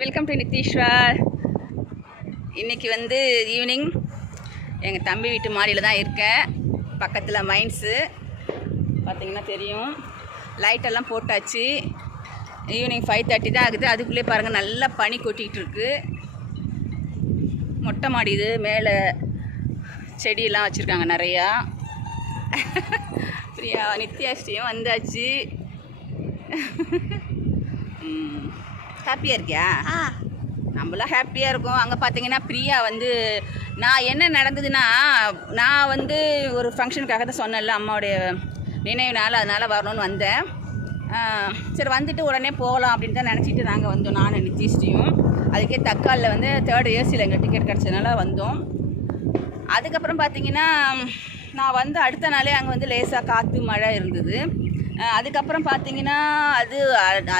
Welcome to Nitheeswar இன்னைக்கு வந்து evening எங்கள் தம்பி வீட்டு மாடியில் தான் இருக்கேன் பக்கத்தில் மைன்ஸு பார்த்திங்கன்னா தெரியும். லைட்டெல்லாம் போட்டாச்சு. ஈவினிங் ஃபைவ் தேர்ட்டி தான் ஆகுது. அதுக்குள்ளே பாருங்கள் நல்லா பனி கொட்டிகிட்டு இருக்கு. மொட்டை மாடி இது மேலே செடியெல்லாம் வச்சுருக்காங்க நிறையா. பிரியா நித்யாஷ்டியும் வந்தாச்சு. ஹாப்பியாக இருக்கியா? நம்மளாம் ஹாப்பியாக இருக்கோம். அங்கே பார்த்தீங்கன்னா பிரியா வந்து நான் என்ன நடந்ததுன்னா நான் வந்து ஒரு ஃபங்க்ஷனுக்காக தான் சொன்னேன்ல அம்மாவுடைய நினைவு நாள் அதனால் வரணும்னு வந்தேன். சரி வந்துட்டு உடனே போகலாம் அப்படின்னு தான் நினச்சிட்டு நாங்கள் வந்தோம் நான் நித்திஷ்டியும். அதுக்கே தக்காலில் வந்து தேர்ட் ஏசியில் எங்கள் டிக்கெட் கிடச்சதுனால வந்தோம். அதுக்கப்புறம் பார்த்தீங்கன்னா நான் வந்து அடுத்த நாளே அங்கே வந்து லேசாக காற்று மழை இருந்தது. அதுக்கப்புறம் பார்த்தீங்கன்னா அது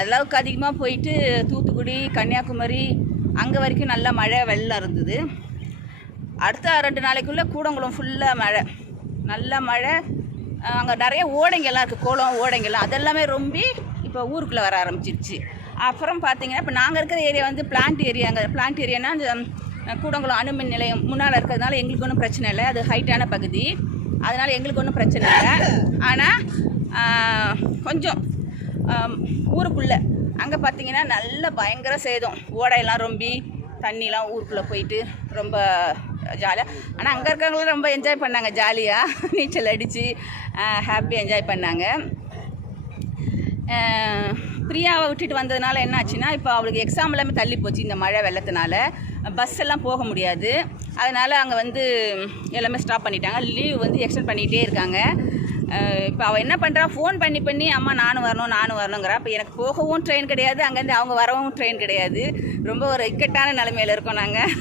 அளவுக்கு அதிகமாக போயிட்டு தூத்துக்குடி கன்னியாகுமரி அங்கே வரைக்கும் நல்ல மழை வெள்ளம் இருந்தது. அடுத்த ரெண்டு நாளைக்குள்ளே கூடங்குளம் ஃபுல்லாக மழை. நல்ல மழை. அங்கே நிறைய ஓடைங்கெல்லாம் இருக்குது கோலம் ஓடைங்கெல்லாம் அதெல்லாமே ரொம்பி இப்போ ஊருக்குள்ளே வர ஆரம்பிச்சிருச்சு. அப்புறம் பார்த்தீங்கன்னா இப்போ நாங்கள் இருக்கிற ஏரியா வந்து பிளான்ட் ஏரியாங்க பிளான்ட் ஏரியானா அந்த கூடங்குளம் அணுமின் நிலையம் முன்னால் இருக்கிறதுனால எங்களுக்கு ஒன்றும் பிரச்சனை இல்லை. அது ஹைட்டான பகுதி. அதனால் எங்களுக்கு ஒன்றும் பிரச்சனை இல்லை. ஆனால் கொஞ்சம் ஊருக்குள்ளே. அங்கே பார்த்தீங்கன்னா நல்ல பயங்கர சேதம். ஓடையெல்லாம் ரொம்பி தண்ணிலாம் ஊருக்குள்ளே போயிட்டு ரொம்ப ஜாலியாக ஆனால் அங்கே இருக்கிறவங்களும் ரொம்ப என்ஜாய் பண்ணாங்க ஜாலியாக நீச்சல் அடித்து ஹாப்பியாக என்ஜாய் பண்ணாங்க. பிரியாவை விட்டுட்டு வந்ததுனால என்ன ஆச்சுன்னா இப்போ அவளுக்கு எக்ஸாம் எல்லாமே தள்ளி போச்சு இந்த மழை வெள்ளத்தினால. பஸ் எல்லாம் போக முடியாது. அதனால் அங்கே வந்து எல்லாமே ஸ்டாப் பண்ணிட்டாங்க. லீவ் வந்து எக்ஸ்டெண்ட் பண்ணிகிட்டே இருக்காங்க. இப்போ அவள் என்ன பண்ணுறா ஃபோன் பண்ணி பண்ணி அம்மா நானும் வரணும் நானும் வரணுங்கிறா இப்போ எனக்கு போகவும் ட்ரெயின் கிடையாது. அங்கேருந்து அவங்க வரவும் ட்ரெயின் கிடையாது. ரொம்ப ஒரு இக்கட்டான நிலமையில இருக்கோம் நாங்கள்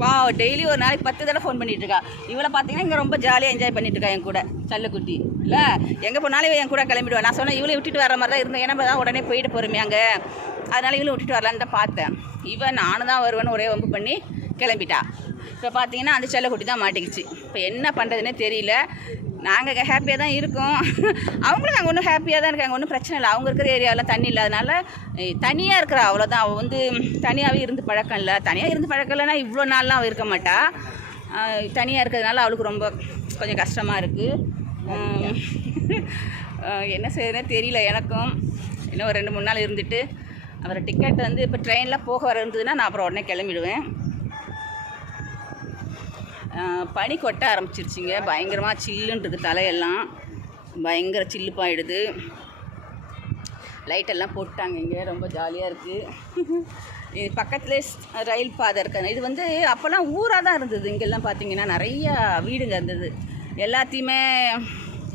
பா டெய்லி ஒரு நாளைக்கு பத்து தடவை ஃபோன் பண்ணிட்டு இருக்கா. இவளை பார்த்தீங்கன்னா இங்கே ரொம்ப ஜாலியாக என்ஜாய் பண்ணிட்டு என் கூட. சல்லுக்குட்டி இல்லை? எங்கே போனாலும் என் கூட கிளம்பிடுவா. நான் சொன்னேன் இவளை விட்டுட்டு வர மாதிரி தான் இருந்தேன். ஏன்னா தான் உடனே போயிட்டு போகிறோமே அங்கே. அதனால இவளை விட்டுட்டு வரலான்னு தான் பார்த்தேன். இவன் நானும் தான் வருவேன்னு ஒரே வம்பு பண்ணி கிளம்பிட்டா. இப்போ பார்த்தீங்கன்னா அந்த செல்லக்குட்டி தான் மாட்டிக்கிச்சு. இப்போ என்ன பண்ணுறதுனே தெரியல. நாங்கள் ஹாப்பியாக தான் இருக்கோம். அவங்களும் நாங்கள் ஒன்றும் ஹாப்பியாக தான் இருக்காங்க. ஒன்றும் பிரச்சனை இல்லை. அவங்க இருக்கிற ஏரியாவில் தண்ணி இல்லாதனால தனியாக இருக்கிறா அவ்வளோதான் அவள் வந்து தனியாகவே இருந்து பழக்கம் இல்லை. தனியாக இருந்து பழக்கம் இல்லைன்னா இவ்வளோ நாள்லாம் அவள் இருக்க மாட்டா. தனியாக இருக்கிறதுனால அவளுக்கு ரொம்ப கொஞ்சம் கஷ்டமாக இருக்குது என்ன செய்யறதுனே தெரியல எனக்கும். இன்னும் ஒரு ரெண்டு மூணு நாள் இருந்துட்டு அப்புறம் டிக்கெட் வந்து இப்போ ட்ரெயினில் போக வர இருந்ததுன்னா நான் அப்புறம் உடனே கிளம்பிடுவேன். பனி கொட்ட ஆரம்பிச்சிருச்சிங்க. பயங்கரமாக சில்லுன்றது தலையெல்லாம். பயங்கர சில்லுப்பாயிடுது. லைட்டெல்லாம் போட்டாங்க இங்கே. ரொம்ப ஜாலியாக இருக்குது இது பக்கத்துலேயே ரயில் பாதை இருக்காங்க இது வந்து அப்போல்லாம் ஊராக தான் இருந்தது. இங்கெல்லாம் பார்த்தீங்கன்னா நிறையா வீடுங்க இருந்தது. எல்லாத்தையுமே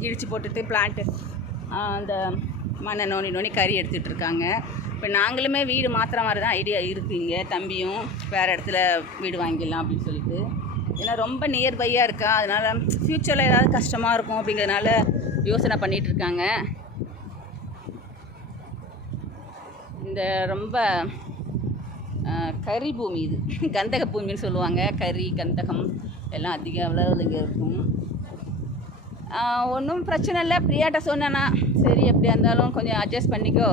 இடித்து போட்டுட்டு பிளான்ட்டு அந்த மண்ணை நோண்டி நோண்டி கறி எடுத்துகிட்டு இருக்காங்க. இப்போ நாங்களுமே வீடு மாற்றுற மாதிரி தான் ஐடியா இருக்குது இங்கே. தம்பியும் வேறு இடத்துல வீடு வாங்கிடலாம் அப்படின்னு சொல்லிட்டு ஏன்னா ரொம்ப நியர்பையாக இருக்கா? அதனால் ஃப்யூச்சரில் ஏதாவது கஷ்டமாக இருக்கும் அப்படிங்கிறதுனால யோசனை பண்ணிகிட்டு இருக்காங்க. இந்த ரொம்ப கரி பூமி இது. கந்தக பூமின்னு சொல்லுவாங்க. கரி கந்தகம் எல்லாம் அதிக அளவில் இங்கே இருக்கும். ஒன்றும் பிரச்சனை இல்லை. பிரியாட்ட சொன்னேன்னா சரி எப்படியா இருந்தாலும் கொஞ்சம் அட்ஜஸ்ட் பண்ணிக்கோ.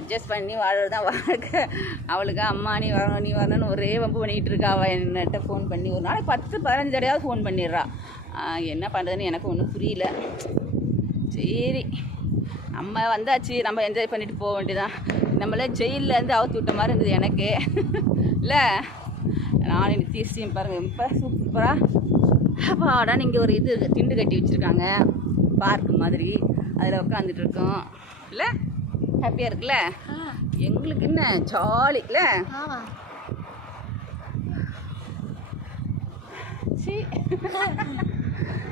அட்ஜஸ்ட் பண்ணி வாழறது தான் வாழ்க்கை. அவளுக்கு அம்மா நீ வரணும் நீ வரணும்னு ஒரே வம்பு பண்ணிகிட்டு இருக்கா. அவள் என்னட்ட ஃபோன் பண்ணி ஒரு நாளைக்கு பத்து பதினஞ்சு தடையாவது ஃபோன் பண்ணிடுறா. என்ன பண்ணுறதுன்னு எனக்கு ஒன்றும் புரியல. சரி நம்ம வந்தாச்சு. நம்ம என்ஜாய் பண்ணிட்டு போக வேண்டியதான் நம்மளே ஜெயிலேருந்து அவுத்து விட்ட மாதிரி இருந்தது எனக்கு. இல்லை நானும் நித்தியஸ்டியும் பாருங்கள் இப்போ சூப்பராக அப்பாடா இங்கே ஒரு இது திண்டு கட்டி வச்சுருக்காங்க. பார்க் மாதிரி. அதில் உட்காந்துட்டு இருக்கோம் இல்லை? ஹாப்பியாக இருக்குல்ல? எங்களுக்கு என்ன? ஜாலி இல்லை? சி.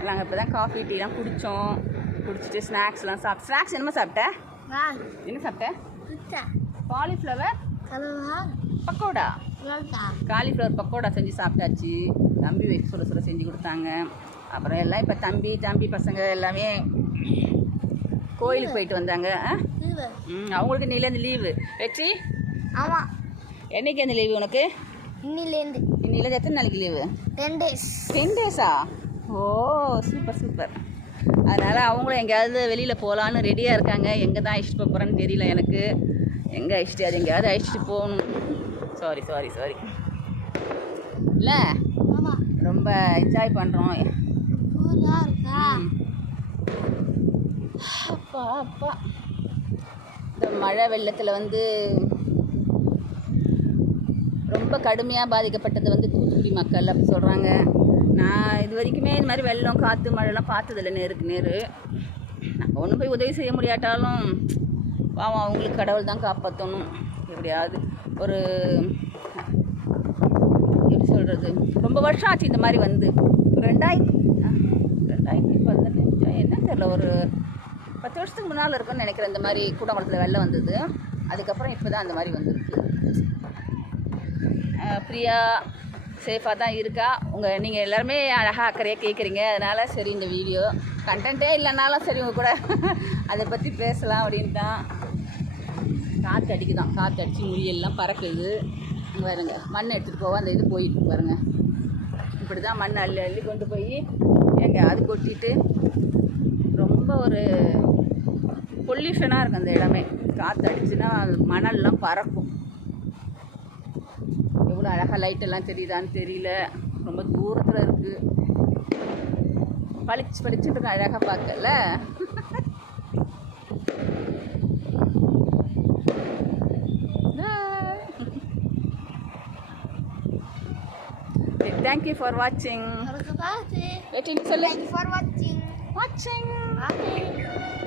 நாங்கள் இப்போ தான் காஃபி டீலாம் குடித்தோம் குடிச்சிட்டு ஸ்நாக்ஸ்லாம் சாப்பிட்டு ஸ்நாக்ஸ் என்னமா சாப்பிட்ட? வா என்ன சாப்பிட்ட? காலிஃப்ளவர் பக்கோடா? காலிஃப்ளவர் பக்கோடா செஞ்சு சாப்பிட்டாச்சு. தம்பி வைஃப் சுட சுட செஞ்சு கொடுத்தாங்க. அப்புறம் எல்லாம் இப்போ தம்பி தம்பி பசங்க எல்லாமே கோயிலுக்கு போயிட்டு வந்தாங்க. ம் அவங்களுக்கு இன்னிலேருந்து லீவு வெற்றி? ஆமா. என்னைக்கு அந்த லீவு உனக்கு? இன்னிலேருந்து இன்னிலேருந்து எத்தனை நாளைக்கு லீவு டென் டேஸ் டென் டேஸா ஓ சூப்பர் சூப்பர் அதனால் அவங்களும் எங்கேயாவது வெளியில் போகலான்னு ரெடியாக இருக்காங்க. எங்கே தான் இஷ்ட போகிறேன்னு தெரியல எனக்கு. எங்கே அழிச்சிட்டு அது எங்கேயாவது அழிச்சிட்டு போகணும். சாரி சாரி சாரி இல்லை? ரொம்ப என்ஜாய் பண்ணுறோம் அப்பா அப்பா. இந்த மழை வெள்ளத்தில் வந்து ரொம்ப கடுமையாக பாதிக்கப்பட்டது வந்து தூத்துக்குடி மக்கள் அப்படி சொல்கிறாங்க நான் இது வரைக்குமே இந்த மாதிரி வெள்ளம் காற்று மழைலாம் பார்த்ததில்ல நேருக்கு நேரு. நம்ம ஒன்றும் போய் உதவி செய்ய முடியாட்டாலும் பாவம் அவங்களுக்கு கடவுள் தான் காப்பாற்றணும் எப்படியாவது ஒரு சொல்கிறது ரொம்ப வருஷம் ஆச்சு இந்த மாதிரி வந்து. ரெண்டாயிரத்தி ரெண்டாயிரத்தி பதினெட்டு என்ன தெரியல ஒரு பத்து வருஷத்துக்கு முன்னால் இருக்கும்னு நினைக்கிறேன் இந்த மாதிரி கூட்டங்குளத்தில் வெள்ளம் வந்தது. அதுக்கப்புறம் இப்போ தான் அந்த மாதிரி வந்திருக்கு. பிரியா சேஃபாக தான் இருக்கா? உங்கள் நீங்கள் எல்லாருமே அழகாக அக்கறையாக கேட்குறீங்க அதனால் சரி இந்த வீடியோ கண்டென்ட்டே இல்லைனாலும் சரி உங்கள் கூட அதை பற்றி பேசலாம் அப்படின்னு தான் காற்று அடிக்குதான் காற்று அடித்து முறியெல்லாம் பறக்குது. பாருங்க. மண் எடுத்துகிட்டு போக அந்த இது போயிட்டு பாருங்க. இப்படி தான் மண் அள்ளி அள்ளி கொண்டு போய் எங்க அது கொட்டிட்டு ரொம்ப ஒரு பொல்யூஷனாக இருக்கும் அந்த இடமே. காற்று அடிச்சுன்னா மணல்லாம் பறக்கும். எவ்வளோ அழகாக லைட்டெல்லாம் தெரியுதான்னு தெரியல. ரொம்ப தூரத்தில் இருக்குது பளிச்சு பளிச்சுட்டு அழகாக பார்க்கல. Okay, thank you for watching. What did? Thank you for watching. Watching. watching.